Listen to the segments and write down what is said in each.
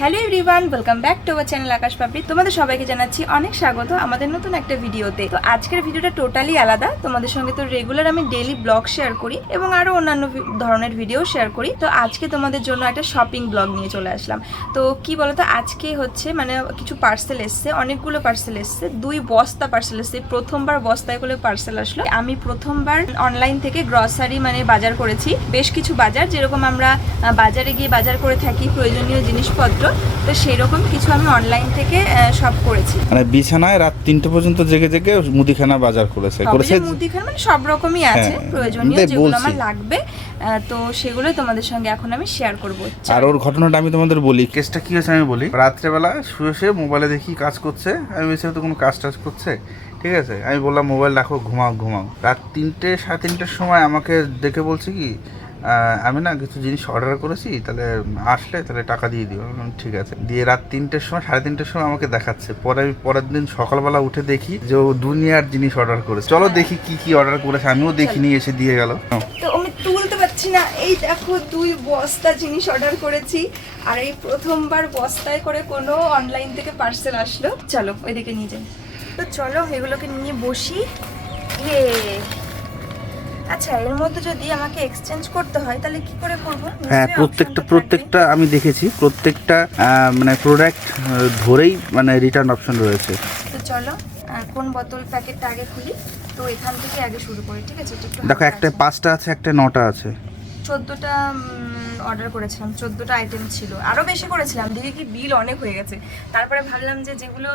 Hello everyone, welcome back to our channel Akash Papri. তোমাদের সবাইকে জানাচ্ছি অনেক স্বাগত আমাদের নতুন একটা ভিডিওতে। তো আজকের ভিডিওটা টোটালি আলাদা। তোমাদের সঙ্গে তো রেগুলার আমি ডেইলি ব্লগ শেয়ার করি এবং আরও অন্যান্য ধরনের ভিডিও শেয়ার করি। তো আজকে তোমাদের জন্য একটা শপিং ব্লগ নিয়ে চলে আসলাম। তো কি বলতো, আজকে হচ্ছে মানে কিছু পার্সেল এসছে, অনেকগুলো পার্সেল এসছে। দুই বস্তা পার্সেল এসছে। প্রথমবার বস্তায় করে পার্সেল আসলো। আমি প্রথমবার অনলাইন থেকে গ্রসারি মানে বাজার করেছি। বেশ কিছু বাজার, যেরকম আমরা বাজারে গিয়ে বাজার করে থাকি, প্রয়োজনীয় জিনিসপত্র। তো সেই রকম কিছু আমি অনলাইন থেকে সব করেছি। মানে বিছানায় রাত তিনটে পর্যন্ত জেগে জেগে মুদিখানা বাজার করেছে। করেছে মুদিখানা মানে সব রকমই আছে হ্যাঁ, প্রয়োজনীয় যেগুলো আমার লাগবে তো সেগুলো তোমাদের সঙ্গে এখন আমি শেয়ার করব। আর ওর ঘটনাটা আমি তোমাদের বলি। কেসটা কি হয়েছে আমি বলি? রাত্রেবেলা শুয়ে শুয়ে মোবাইলে দেখি কাজ করছে। আমি ভেবেছি তো কোনো কাজ টাজ করছে। ঠিক আছে? আমি বললাম মোবাইল রাখো ঘুমাও ঘুমাও। রাত তিনটে সাড়ে তিনটের সময় আমাকে দেখে বলছে কি আমি না কিছু জিনিস অর্ডার করেছি তাহলে আসলে তাহলে টাকা দিয়ে দিও। ঠিক আছে। দিয়ে রাত তিনটের সময় সাড়ে তিনটের সময় আমাকে দেখাচ্ছে। পরে আমি পরের দিন সকালবেলা উঠে দেখি যে ও দুনিয়ার জিনিস অর্ডার করেছে। চলো দেখি কি কি অর্ডার করেছে। আমিও দেখি নিয়ে এসে দিয়ে গেল। তো আমি তুলতে পারছি না। এই দেখো দুই বস্তা জিনিস অর্ডার করেছি। আর এই প্রথমবার বস্তায় করে কোনো অনলাইন থেকে পার্সেল আসলো। চলো ওইদিকে নিয়ে যাই। তো চলো এগুলোকে নিয়ে বসি। ইয়ে! আচ্ছা এর মধ্যে যদি আমাকে এক্সচেঞ্জ করতে হয় তাহলে কি করে করব? হ্যাঁ প্রত্যেকটা। প্রত্যেকটা আমি দেখেছি প্রত্যেকটা মানে প্রোডাক্ট ধরেই মানে রিটার্ন অপশন রয়েছে। তো চলো কোন বোতল প্যাকেটটা আগে খুলি তো এখান থেকে আগে শুরু করি ঠিক আছে? দেখো একটা পাঁচটা আছে একটা নটা আছে। চোদ্দোটা অর্ডার করেছিলাম চোদ্দোটা আইটেম ছিল। আরও বেশি করেছিলাম দেখে কি বিল অনেক হয়ে গেছে। তারপরে ভাবলাম যে যেগুলো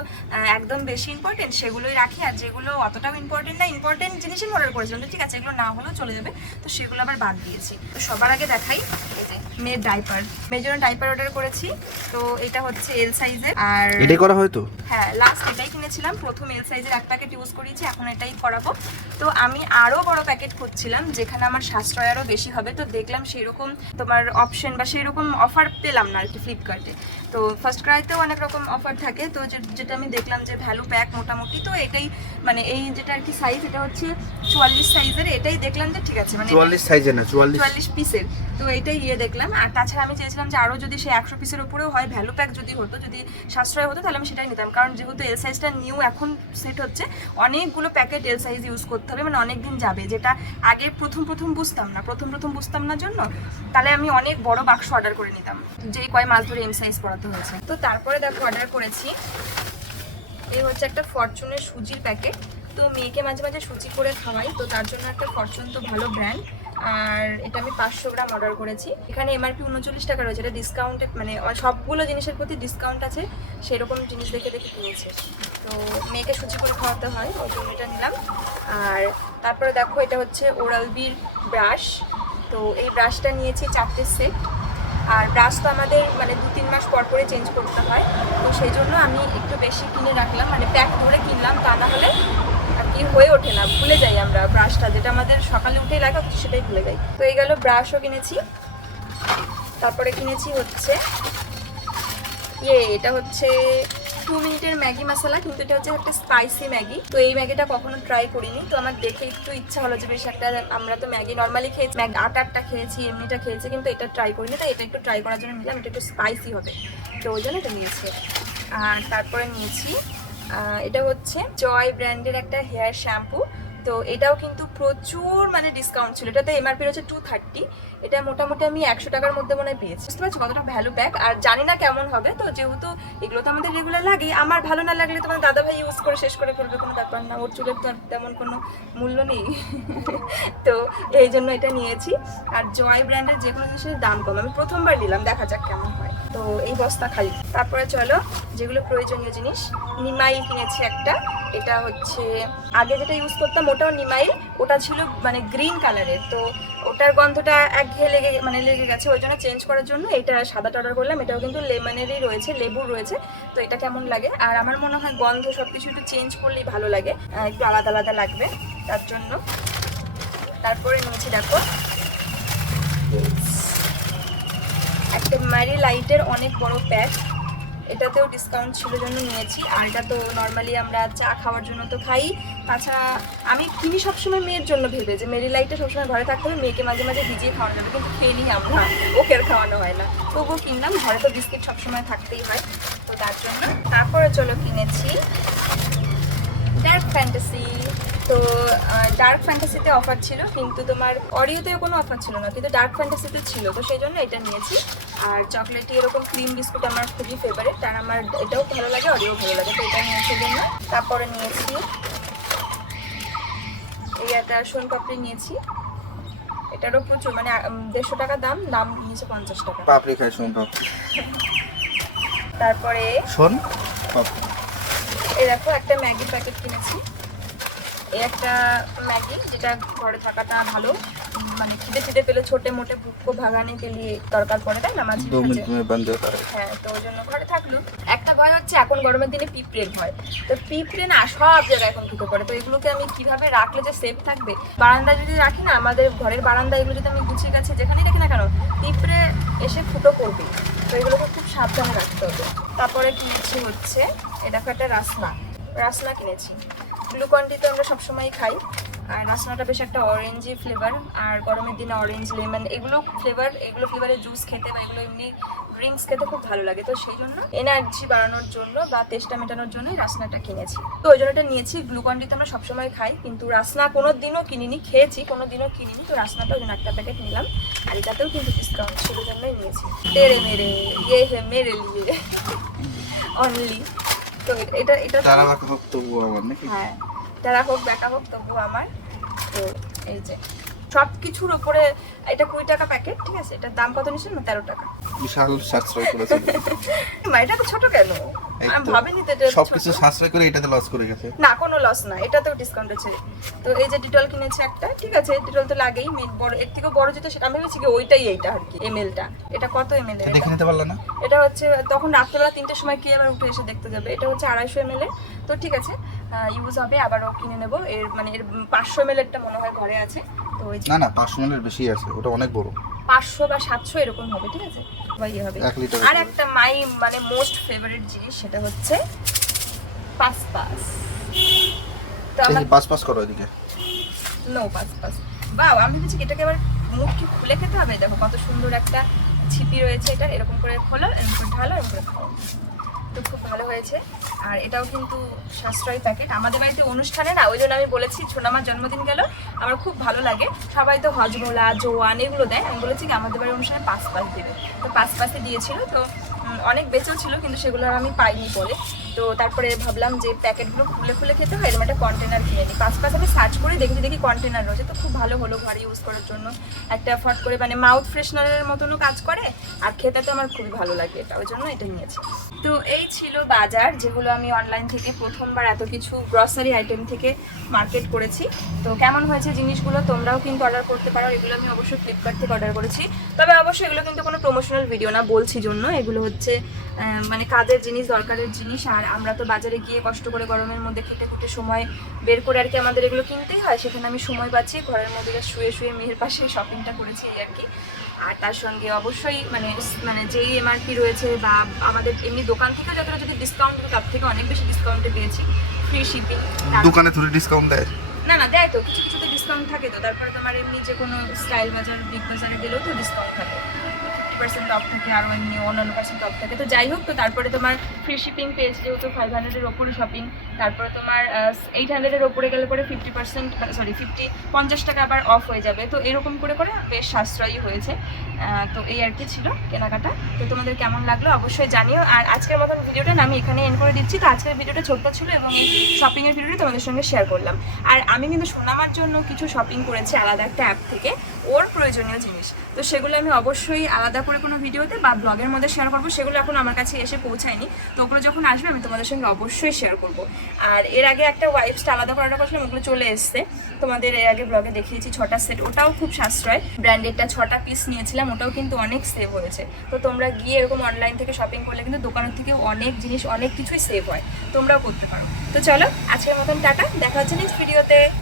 একদম বেশি ইম্পর্টেন্ট সেগুলোই রাখি আর যেগুলো অতটাও ইম্পর্টেন্ট না ইম্পর্টেন্ট জিনিসই অর্ডার করেছিলাম তো ঠিক আছে এগুলো না হলেও চলে যাবে। তো সেগুলো আবার বাদ দিয়েছি। তো সবার আগে দেখাই এই যে মেয়ের ডাইপার মেয়ের জন্য ডাইপার অর্ডার করেছি। তো এটা হচ্ছে এল সাইজের আর এটাই করা হয়তো হ্যাঁ লাস্ট এটাই কিনেছিলাম। প্রথম এল সাইজের এক প্যাকেট ইউজ করেছি এখন এটাই করাবো। তো আমি আরও বড় প্যাকেট খুঁজছিলাম যেখানে আমার সাশ্রয় আরও বেশি হবে। তো দেখলাম সেরকম তোমার অপশন বা সেই রকম অফার পেলাম না আর কি ফ্লিপকার্টে তো ফার্স্ট ক্রাইতেও অনেক রকম অফার থাকে। তো যেটা আমি দেখলাম যে ভ্যালু প্যাক মোটামুটি, তো এটাই মানে এই যেটা আর কি সাইজ এটা হচ্ছে চুয়াল্লিশ সাইজের এটাই দেখলাম যে ঠিক আছে মানে চুয়াল্লিশ সাইজে না চুয়াল্লিশ। চুয়াল্লিশ পিসের। তো এটাই ইয়ে দেখলাম। আর তাছাড়া আমি চেয়েছিলাম যে আরও যদি সে একশো পিসের উপরেও হয় ভ্যালু প্যাক যদি হতো যদি সাশ্রয় হতো তাহলে আমি সেটাই নিতাম। কারণ যেহেতু এল সাইজটা নিউ এখন সেট হচ্ছে অনেকগুলো প্যাকেট এল সাইজ ইউজ করতে হবে মানে অনেক দিন যাবে। যেটা আগে প্রথম প্রথম বুঝতাম না প্রথম প্রথম বুঝতাম না জন্য তাহলে আমি অনেক বড় বাক্স অর্ডার করে নিতাম যেই কয় মাস ধরে এম সাইজ পড়াতে হয়েছে। তো তারপরে দেখো অর্ডার করেছি। এই হচ্ছে একটা ফরচুনের সুজির প্যাকেট তো মেয়েকে মাঝে মাঝে সুজি করে খাওয়াই, তো তার জন্য একটা ফরচুন তো ভালো ব্র্যান্ড আর এটা আমি পাঁচশো গ্রাম অর্ডার করেছি। এখানে এমআরপি উনচল্লিশ টাকা রয়েছে, এটা ডিসকাউন্টে মানে সবগুলো জিনিসের প্রতি ডিসকাউন্ট আছে, সেরকম জিনিস দেখে দেখে কিনেছি। তো মেয়েকে সুজি করে খাওয়াতে হয়, ওই জন্য এটা নিলাম। আর তারপরে দেখো, এটা হচ্ছে ওরাল বির ব্রাশ তো এই ব্রাশটা নিয়েছি চারটে সেট আর ব্রাশ তো আমাদের মানে দু, তিন মাস পর পরে চেঞ্জ করতে হয়। তো সেই জন্য আমি একটু বেশি কিনে রাখলাম মানে প্যাক ধরে কিনলাম, তা না হলে হয়ে ওঠে না, ভুলে যাই আমরা ব্রাশটা যেটা আমাদের সকালে উঠেই লাগে সেটাই ভুলে যাই। তো এই গেল ব্রাশও কিনেছি। তারপরে কিনেছি হচ্ছে ইয়ে এটা হচ্ছে টু মিনিটের ম্যাগি মশলা, কিন্তু এটা হচ্ছে একটা স্পাইসি ম্যাগি। তো এই ম্যাগিটা কখনো ট্রাই করিনি, তো আমার দেখে একটু ইচ্ছা হলো যে বেশ একটা আমরা তো ম্যাগি নর্মালি খেয়েছি, ম্যাগ আটারটা খেয়েছি, এমনিটা খেয়েছি, কিন্তু এটা ট্রাই করিনি তো এটা একটু ট্রাই করার জন্য নিলাম, এটা একটু স্পাইসি হবে। তো ওই জন্য এটা নিয়েছি। আর তারপরে নিয়েছি এটা হচ্ছে জয় ব্র্যান্ডের একটা হেয়ার শ্যাম্পু। তো এটাও কিন্তু প্রচুর মানে ডিসকাউন্ট ছিল। এটাতে এমআরপি রয়েছে টু থার্টি এটা মোটামুটি আমি একশো টাকার মধ্যে মনে হয় পেয়েছি। বুঝতে পারছ কতটা ভ্যালু ব্যাক আর জানি না কেমন হবে। তো যেহেতু এগুলো তো আমাদের রেগুলার লাগে আমার ভালো না লাগলে তোমার দাদা ভাই ইউজ করে শেষ করে ফেলবে, কোনো ব্যাপার না। ওর চুলের তো তেমন কোনো মূল্য নেই। তো এই জন্য এটা নিয়েছি। আর জয় ব্র্যান্ডের যে কোনো জিনিসের দাম কম। আমি প্রথমবার নিলাম, দেখা যাক কেমন হয়। তো এই বস্তা খালি। তারপরে চলো, যেগুলো প্রয়োজনীয় জিনিস নিমাইল কিনেছি একটা। এটা হচ্ছে, আগে যেটা ইউজ করতাম ওটাও নিমাইল, ওটা ছিল মানে গ্রিন কালারের তো ওটার গন্ধটা একঘেয়ে লেগে মানে লেগে গেছে, ওই জন্য চেঞ্জ করার জন্য এটা সাদাটা অর্ডার করলাম। এটাও কিন্তু লেমনেরই রয়েছে, লেবুর রয়েছে, তো এটা কেমন লাগে? আর আমার মনে হয় গন্ধ সব কিছু একটু চেঞ্জ করলেই ভালো লাগে। একটু আলাদা আলাদা লাগবে, তার জন্য। তারপরে নিয়েছি, দেখো। একটা ম্যারি লাইটের অনেক বড় প্যাক এটাতেও ডিসকাউন্ট ছিল জন্য নিয়েছি। আর এটা তো নর্মালি আমরা চা খাওয়ার জন্য তো খাই। তাছাড়া আমি কিনি সবসময় মেয়ের জন্য ভেবে যে মেরি লাইটটা সবসময় ঘরে থাকতে হবে, মেয়েকে মাঝে মাঝে ভিজিয়ে খাওয়ানো যাবে, কিন্তু খেয়ে নিই আমরা। ওকে খাওয়ানো হয় না। তবুও কিনলাম, ঘরে তো বিস্কিট সবসময় থাকতেই হয়। তো তার জন্য তারপরে চলো কিনেছি। ডার্ক ফ্যান্টাসি তো ডার্ক ফ্যান্টাসিতে অফার ছিল কিন্তু তোমার অরিওতে কোনো অফার ছিল না কিন্তু ডার্ক ফ্যান্টাসিতে ছিল তো সেই জন্য এটা নিয়েছি। আর চকলেটি এরকম ক্রিম বিস্কুট আমার খুবই ফেভারিট আর আমার এটাও ভালো লাগে অরিও ভালো লাগে তো এটা নিয়েছি জন্য। তারপরে নিয়েছি এই একটা সোন পাপড়ি নিয়েছি। এটারও প্রচুর মানে দেড়শো টাকা দাম দাম নিয়েছে পঞ্চাশ টাকা। পাপড়ি খাই শোন পাপড়ি তারপরে পাপড়ি এই দেখো একটা ম্যাগি প্যাকেট কিনেছি। এই একটা ম্যাগি যেটা ঘরে থাকাটা ভালো। মানে খিদে খিদে পেলে ছোটে মোটে ভুক্কো ভাগানে তেলি দরকার পড়ে তাই না মাছ হ্যাঁ তো ওই জন্য ঘরে থাকল। একটা ভয় হচ্ছে এখন গরমের দিনে পিঁপড়ের ভয়। তো পিঁপড়ে না সব জায়গায় এখন ঢুকে পড়ে তো এগুলোকে আমি কীভাবে রাখলে যে সেফ থাকবে? বারান্দা যদি রাখি না আমাদের ঘরের বারান্দা এগুলো যদি আমি গুছিয়ে গেছে যেখানেই রাখি না কেন পিঁপড়ে এসে ফুটো করবে। তো এগুলোকে খুব সাবধানে রাখতে হবে। তারপরে কিনেছি হচ্ছে এটা একটা রাসনা। রাসনা কিনেছি। গ্লুকন্ডি তো আমরা সবসময় খাই। আর রাসনাটা বেশ একটা অরেঞ্জি ফ্লেভার আর গরমের দিনে অরেঞ্জ লেমন এগুলো ফ্লেভার এগুলো ফ্লেভারের জুস খেতে বা এগুলো এমনি ড্রিঙ্কস খেতে খুব ভালো লাগে। তো সেই জন্য এনার্জি বাড়ানোর জন্য বা তেষ্টা মেটানোর জন্যই রাসনাটা কিনেছি। তো ওই জন্য এটা নিয়েছি। গ্লুকন্ডি তো আমরা সবসময় খাই, কিন্তু রাসনা কোনো দিনও কিনিনি, খেয়েছি কোনো দিনও কিনিনি, তো রাসনাটা ওই জন্য একটা প্যাকেট নিলাম। আর এটাতেও কিন্তু ডিসকাউন্ট ছিল জন্যই নিয়েছি। তেরে মেরে ইয়ে হে, মেরে লিয়ে। অনলি তো এটা- এটা তারা হোক তবু আমার নাকি? হ্যাঁ যারা হোক বেকা হোক তবু আমার। তো এই যে সব কিছুর ওপরে এটা কুড়ি টাকা প্যাকেট ঠিক আছে? এটার দাম কত নিচ্ছেন না তেরো টাকা। বিশাল সাশ্রয় করেছে এটা তো ছোট কেন। ভাবিনি তো সবকিছু সাশ্রয় করে এটাতে লস করে গেছে। না কোনো লস না এটাতেও ডিসকাউন্ট আছে। তো এই যে ডিটল কিনেছে একটা ঠিক আছে ডিটল তো লাগেই মেন বড় এর থেকেও বড় যেটা সেটা আমি ভেবেছি কি ওইটাই এইটা আর কি এমএলটা এটা কত এমএল দেখে নিতে পারলে না? এটা হচ্ছে তখন রাত্রেবেলা তিনটের সময় কে আবার উঠে এসে দেখতে যাবে। এটা হচ্ছে আড়াইশো এম তো ঠিক আছে ইউজ হবে আবারও কিনে নেব। এর মানে এর পাঁচশো এম একটা মনে হয় ঘরে আছে। তো ওই না না পাঁচশো মিনিটের বেশি আছে ওটা অনেক বড়। পাঁচশো বা সাতশো এরকম হবে ঠিক আছে? ইয়ে হবে। আর একটা মাই মানে মোস্ট ফেভারিট জিনিস সেটা হচ্ছে পাস পাস তো আমার পাঁচ পাঁচ করো এদিকে। নো পাস পাস বাও আমি ভেবেছি এটাকে এবার মুখ কি খুলে খেতে হবে? দেখো কত সুন্দর একটা ছিপি রয়েছে এটা এরকম করে খোলো এরকম করে ঢালো এরকম করে খাও তো খুব ভালো হয়েছে। আর এটাও কিন্তু সাশ্রয়ী প্যাকেট আমাদের বাড়িতে অনুষ্ঠানে না, ওই জন্য আমি বলেছি ছোনামার জন্মদিন গেল, আমার খুব ভালো লাগে। সবাই তো হজমোলা, জোয়ান এগুলো দেয়, আমি বলেছি কি, আমাদের বাড়ির অনুষ্ঠানে পাঁচ পাস দেবে। তো পাঁচ পাশে দিয়েছিল, তো অনেক বেঁচেও ছিল, কিন্তু সেগুলো আর আমি পাইনি বলে। তো তারপরে ভাবলাম যে প্যাকেটগুলো খুলে খুলে খেতে হয়, এরকম একটা কন্টেনার কিনে নিই। পাঁচ পাঁচ আমি সার্চ করে দেখেছি দেখি কন্টেনার রয়েছে, তো খুব ভালো হলো ঘরে ইউজ করার জন্য। একটা ফট করে মানে মাউথ ফ্রেশনারের মতনও কাজ করে, আর খেতে তো আমার খুবই ভালো লাগে এটা ওই জন্য এটা নিয়েছি। তো এই ছিল বাজার, যেগুলো আমি অনলাইন থেকে প্রথমবার এত কিছু গ্রসারি আইটেম থেকে মার্কেট করেছি। তো কেমন হয়েছে জিনিসগুলো তোমরাও কিন্তু অর্ডার করতে পারো, এগুলো আমি অবশ্যই ফ্লিপকার্ট থেকে অর্ডার করেছি। তবে অবশ্যই এগুলো কিন্তু কোনো প্রমোশনাল ভিডিও না, বলছি জন্য। এগুলো হচ্ছে মানে কাজের জিনিস, দরকারের জিনিস, আর আমরা তো বাজারে গিয়ে কষ্ট করে গরমের মধ্যে খেটে খুঁটে সময় বের করে আর কি আমাদের এগুলো কিনতেই হয়। সেখানে আমি সময় পাচ্ছি ঘরের মধ্যে শুয়ে শুয়ে মেয়ের পাশে শপিংটা করেছি এই আর কি। আর তার সঙ্গে অবশ্যই মানে মানে যেই এমআরপি রয়েছে বা আমাদের এমনি দোকান থেকে যতটা যদি ডিসকাউন্ট তার থেকে অনেক বেশি ডিসকাউন্টে পেয়েছি ফ্রি শিপিং দোকানে থুড়ি ডিসকাউন্ট দেয়? না না দেয় তো কিছু কিছুতে ডিসকাউন্ট থাকে তো। তারপরে তোমার এমনি যে কোনো স্টাইল বাজার বিগ বাজারে গেলেও তো ডিসকাউন্ট থাকে। পার্সেন্ট অফ থাকে আরও এমনি অন্যান্য পার্সেন্ট অফ থাকে। তো যাই হোক, তো তারপরে তোমার ফ্রি শিপিং পেয়েছি যেহেতু ফাইভ হান্ড্রেডের ওপরে শপিং তারপরে তোমার এইট হান্ড্রেডের ওপরে গেলে পরে ফিফটি পার্সেন্ট সরি ফিফটি পঞ্চাশ টাকা আবার অফ হয়ে যাবে। তো এরকম করে করে বেশ সাশ্রয়ী হয়েছে। তো এই আর কি ছিল কেনাকাটা। তো তোমাদের কেমন লাগল অবশ্যই জানিও। আর আজকের মতন ভিডিওটা আমি এখানে এন করে দিচ্ছি। তো আজকের ভিডিওটা ছোট্ট ছিল এবং এই শপিংয়ের ভিডিওটা তোমাদের সঙ্গে শেয়ার করলাম। আর আমি কিন্তু সোনামার জন্য কিছু শপিং করেছি আলাদা একটা অ্যাপ থেকে, ওর প্রয়োজনীয় জিনিস। তো সেগুলো আমি অবশ্যই আলাদা করে কোনো ভিডিওতে বা ব্লগের মধ্যে শেয়ার করব, সেগুলো এখন আমার কাছে এসে পৌঁছায়নি। তো ওগুলো যখন আসবে, আমি তোমাদের সঙ্গে অবশ্যই শেয়ার করব। আর এর আগে একটা ওয়াইফসটা আলাদা করে করেছিলাম ওগুলো চলে এসছে। তোমাদের এর আগে ব্লগে দেখিয়েছি, ছটা সেট ওটাও খুব সাশ্রয়। ব্র্যান্ডেডটা ছটা পিস নিয়েছিলাম, ওটাও কিন্তু অনেক সেভ হয়েছে। তো তোমরা গিয়ে এরকম অনলাইন থেকে শপিং করলে কিন্তু দোকানের থেকে অনেক জিনিস, অনেক কিছুই সেভ হয়। তোমরাও করতে পারো। তো চলো, আজকের মতন টাটা, দেখা হচ্ছে নেক্সট ভিডিওতে